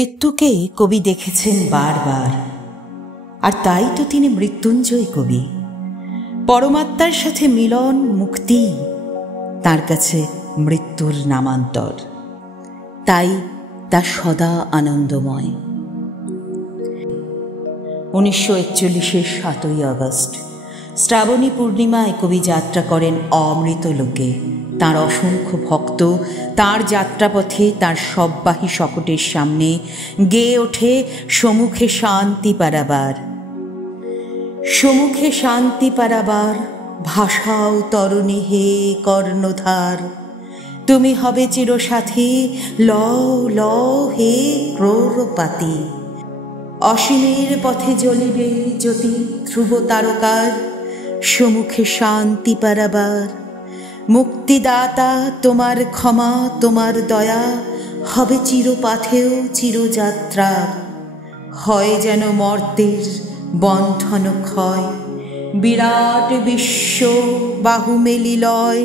মৃত্যুকে কবি দেখেছেন বারবার, আর তাই তো তিনি মৃত্যুঞ্জয় কবি। পরমাত্মার সাথে মিলন, মুক্তি তার কাছে মৃত্যুর নামান্তর, তাই তা সদা আনন্দময়। 1941 7 আগস্ট শ্রাবণী পূর্ণিমায় কবি যাত্রা করেন অমৃত লোকে। তাঁর অসংখ্য ভক্ত তাঁর যাত্রাপথে তাঁর সববাহী শকটের সামনে গেয়ে ওঠে সমুখে শান্তি পারাবার, সমুখে শান্তি পারাবার, ভাষাও তরণী হে কর্ণধার, তুমি হবে চিরসাথী, লও লও হে ক্রোড়পাতি, অসীমের পথে জ্বলিবে জ্যোতি ধ্রুব তারকার, সমুখে শান্তি পারাবার, মুক্তিদাতা তোমার ক্ষমা তোমার দয়া, হবে চিরপাথেও চিরযাত্রার, হয় যেন মর্তের বন্ধন ক্ষয়, বিরাট বিশ্ব বাহু মেলি লয়,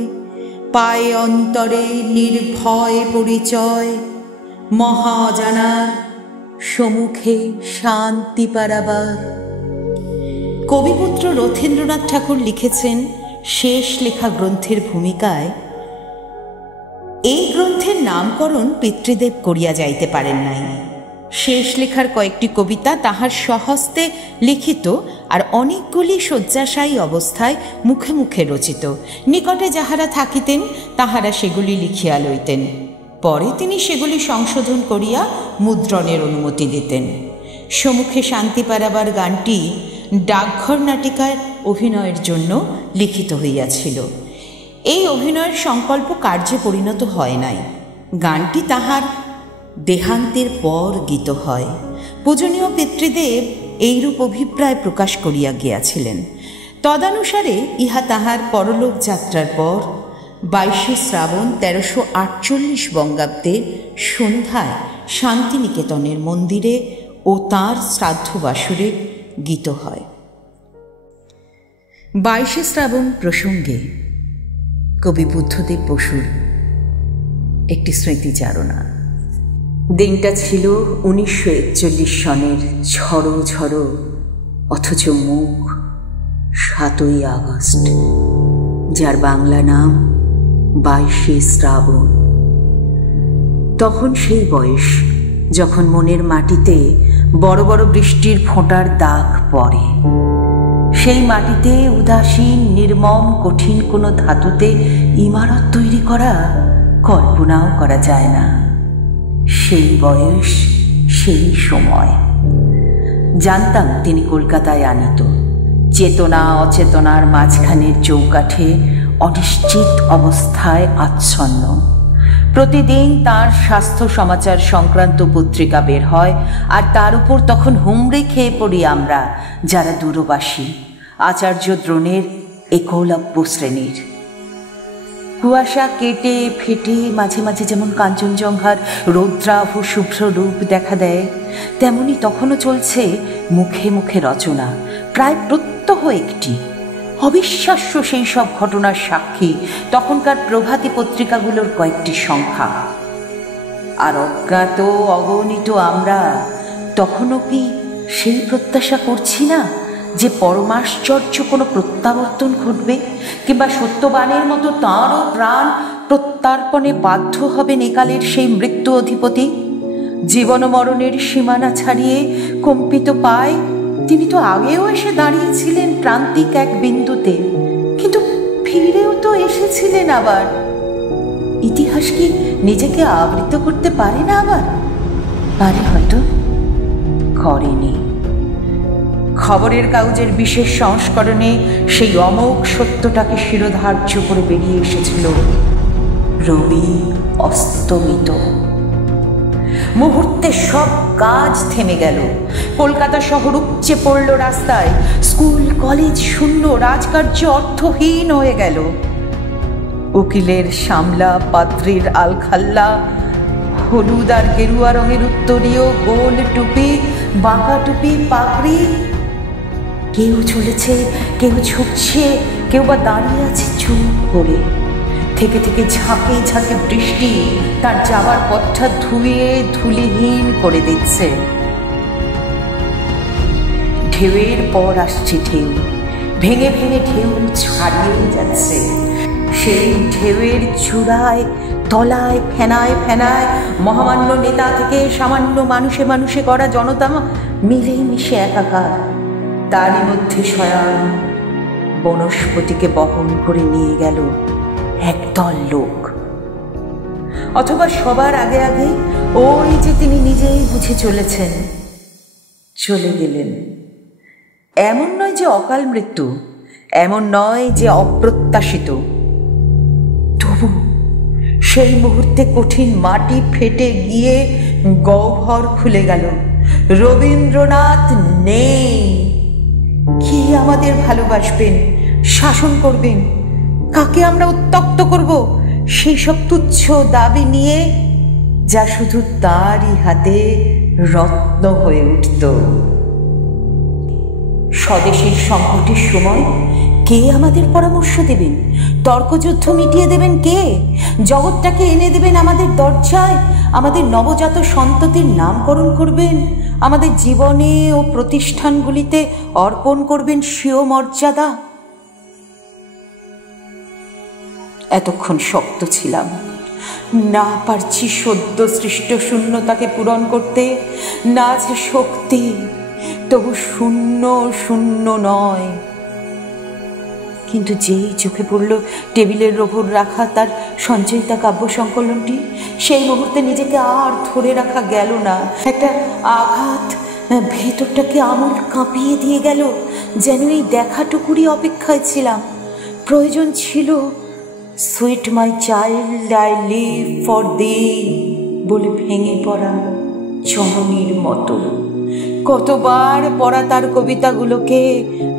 পায় অন্তরে নির্ভয় পরিচয়, মহাজানার সমুখে শান্তি পারাবার। কবিপুত্র রথীন্দ্রনাথ ঠাকুর লিখেছেন শেষ লেখা গ্রন্থের ভূমিকায়, এই গ্রন্থের নামকরণ পিতৃদেব করিয়া যাইতে পারেন নাই। শেষ লেখার কয়েকটি কবিতা তাহার স্বহস্তে লিখিত, আর অনেকগুলি শয্যাশায়ী অবস্থায় মুখে মুখে রচিত। নিকটে যাহারা থাকিতেন তাহারা সেগুলি লিখিয়া লইতেন, পরে তিনি সেগুলি সংশোধন করিয়া মুদ্রণের অনুমতি দিতেন। সমুখে শান্তি পারাবার গানটি ডাকঘর নাটিকায় অভিনয়ের জন্য লিখিত হইয়াছিল। এই অভিনয়ের সংকল্প কার্যে পরিণত হয় নাই। গানটি তাহার দেহান্তের পর গীত হয়। পূজনীয় পিতৃদেব এইরূপ অভিপ্রায় প্রকাশ করিয়া গিয়াছিলেন। তদানুসারে ইহা তাহার পরলোক যাত্রার পর 22 শ্রাবণ 1348 বঙ্গাব্দে সন্ধ্যায় শান্তিনিকেতনের মন্দিরে ও তাঁর শ্রাদ্ধ বাসরে গীত হয়। 22 শ্রাবণ প্রসঙ্গে কবি বুদ্ধদেব বসুর একটি স্মৃতিচারণা। দিনটা ছিল 1941 সনের ঝড়ো ঝড়ো অথচ মুখ 7 আগস্ট, যার বাংলা নাম 22 শ্রাবণ। তখন সেই বয়স যখন মনের মাটিতে বড় বড় বৃষ্টির ফোঁটার দাগ পড়ে। সেই মাটিতে উদাসীন নির্মম কঠিন কোনো ধাতুতে ইমারত তৈরি করা কল্পনাও করা যায় না। সেই বয়স, সেই সময়। জানতাম তিনি কলকাতায় আনিত, চেতনা অচেতনার মাঝখানের চৌকাঠে অনিশ্চিত অবস্থায় আচ্ছন্ন। প্রতিদিন তার স্বাস্থ্য সমাচার সংক্রান্ত পত্রিকা বের হয়, আর তার উপর তখন হুমড়ি খেয়ে পড়ি আমরা যারা দূরবাসী, আচার্য দ্রোণের একলব্য শ্রেণীর। কুয়াশা কেটে ফেটে মাঝে মাঝে যেমন কাঞ্চনজঙ্ঘার রৌদ্রাভ শুভ্র রূপ দেখা দেয়, তেমনি তখনও চলছে মুখে মুখে রচনা, প্রায় প্রত্যহ একটি। অবিশ্বাস্য সেই সব ঘটনার সাক্ষী তখনকার প্রভাতী পত্রিকাগুলোর কয়েকটি সংখ্যা। আর অজ্ঞাত অগণিত আমরা তখনও কি সেই প্রত্যাশা করছি না যে পরমাশ্চর্য কোনো প্রত্যাবর্তন ঘটবে, কিংবা সত্যবানের মতো তাঁরও প্রাণ প্রত্যার্পণে বাধ্য হবেন একালের সেই মৃত্যু অধিপতি? জীবন মরণের সীমানা ছাড়িয়ে কম্পিত পায় তিনি তো আগেও এসে দাঁড়িয়েছিলেন প্রান্তিক এক বিন্দুতে, কিন্তু ফিরেও তো এসেছিলেন আবার। ইতিহাস কি নিজেকে আবৃত করতে পারে না আবার? পারে হয়তো, করেনি। খবরের কাগজের বিশেষ সংস্করণে সেই অমোঘ সত্যটাকে শিরোধার্য করে বেরিয়ে এসেছিল, রবি অস্তমিত। মুহূর্তে সব কাজ থেমে গেল। কলকাতা শহর উপচে পড়ল রাস্তায়, স্কুল কলেজ শূন্য, রাজকার্য অর্থহীন হয়ে গেল। উকিলের সামলা, পাত্রীর আলখাল্লা, হলুদ আর গেরুয়া রঙের উত্তরীয়, গোল টুপি, বাঁকা টুপি, পাগড়ি, কেউ চলেছে, কেউ ঝুঁকছে, কেউ বা দাঁড়িয়ে আছে চুপ করে। থেকে থেকে ঝাঁকে ঝাঁকে বৃষ্টি তার যাবার পথটা ধুয়ে ধুলিহীন করে দিচ্ছে। ঢেউয়ের পর আসছে ঢেউ, ভেঙে ভেঙে ঢেউ ছাড়িয়ে যাচ্ছে। সেই ঢেউয়ের চূড়ায় তলায় ফেনায় ফেনায় মহামান্য নেতা থেকে সামান্য মানুষে মানুষে করা জনতা মিলেই মিশে একাকার। তারই মধ্যে স্বয়ং বনস্পতিকে বহন করে নিয়ে গেল একদল লোক। অথবা সবার আগে আগে ওই যে তিনি নিজেই বুঝে চলেছেন, চলে গেলেন। এমন নয় যে অকাল মৃত্যু, এমন নয় যে অপ্রত্যাশিত, তবু সেই মুহূর্তে কঠিন মাটি ফেটে গিয়ে গহ্বর খুলে গেল। রবীন্দ্রনাথ নেই। কি আমাদের ভালোবাসবেন, শাসন করবেন, কাকে আমরা উত্তক্ত করব, সেই সব তুচ্ছ দাবি নিয়ে যা শুধু তারই হাতে রত্ন হয়ে উঠত। স্বদেশের সংকটের সময় কে আমাদের পরামর্শ দেবেন, তর্কযুদ্ধ মিটিয়ে দেবেন কে, জগৎটাকে এনে দেবেন আমাদের দরজায়, আমাদের নবজাত সন্ততির নামকরণ করবেন, আমাদের জীবনে ও প্রতিষ্ঠানগুলিতে অর্পণ করবেন স্বীয় মর্যাদা। এতক্ষণ শক্ত ছিলাম, না পারছি সদ্য সৃষ্ট শূন্যতাকে পূরণ করতে, না আছে শক্তি, তবু শূন্য শূন্য নয়। কিন্তু যেই চোখে পড়ল টেবিলের ওপর রাখা তার সঞ্চয়িতা কাব্য সংকলনটি, সেই মুহূর্তে নিজেকে আর ধরে রাখা গেল না। একটা আঘাত ভেতরটাকে আমূল কাঁপিয়ে দিয়ে গেল, যেন এই দেখাটুকুরই অপেক্ষায় ছিলাম। প্রয়োজন ছিল sweet my child I live for the বলে ভেঙে পড়া জননীর মতো। কতবার পড়া তার কবিতাগুলোকে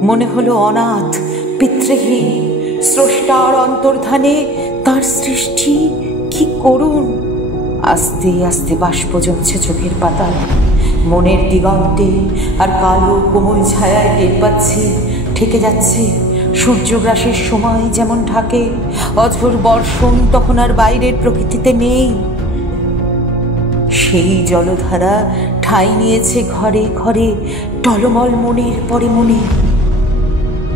মনে হলো অনাথ, পিতৃহীন। স্রষ্টার অন্তর্ধানে তার সৃষ্টি কি করুণ। আস্তে আস্তে বাষ্প জমছে চোখের পাতায়, মনের দিগন্তে আর কালো কোমল ছায়ায় টের পাচ্ছি ঠেকে যাচ্ছে সূর্যগ্রাসের সময় যেমন ঢাকে। অঝোর বর্ষণ তখন আর বাইরের প্রকৃতিতে নেই। সেই জলধারা ঠাঁই নিয়েছে ঘরে ঘরে, টলমল মনের পরে মনে।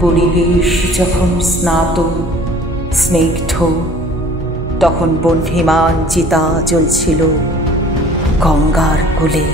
পরিবেশ যখন স্নাত স্নিগ্ধ, তখন বহ্নিমান চিতা জ্বলছিল গঙ্গার কোলে।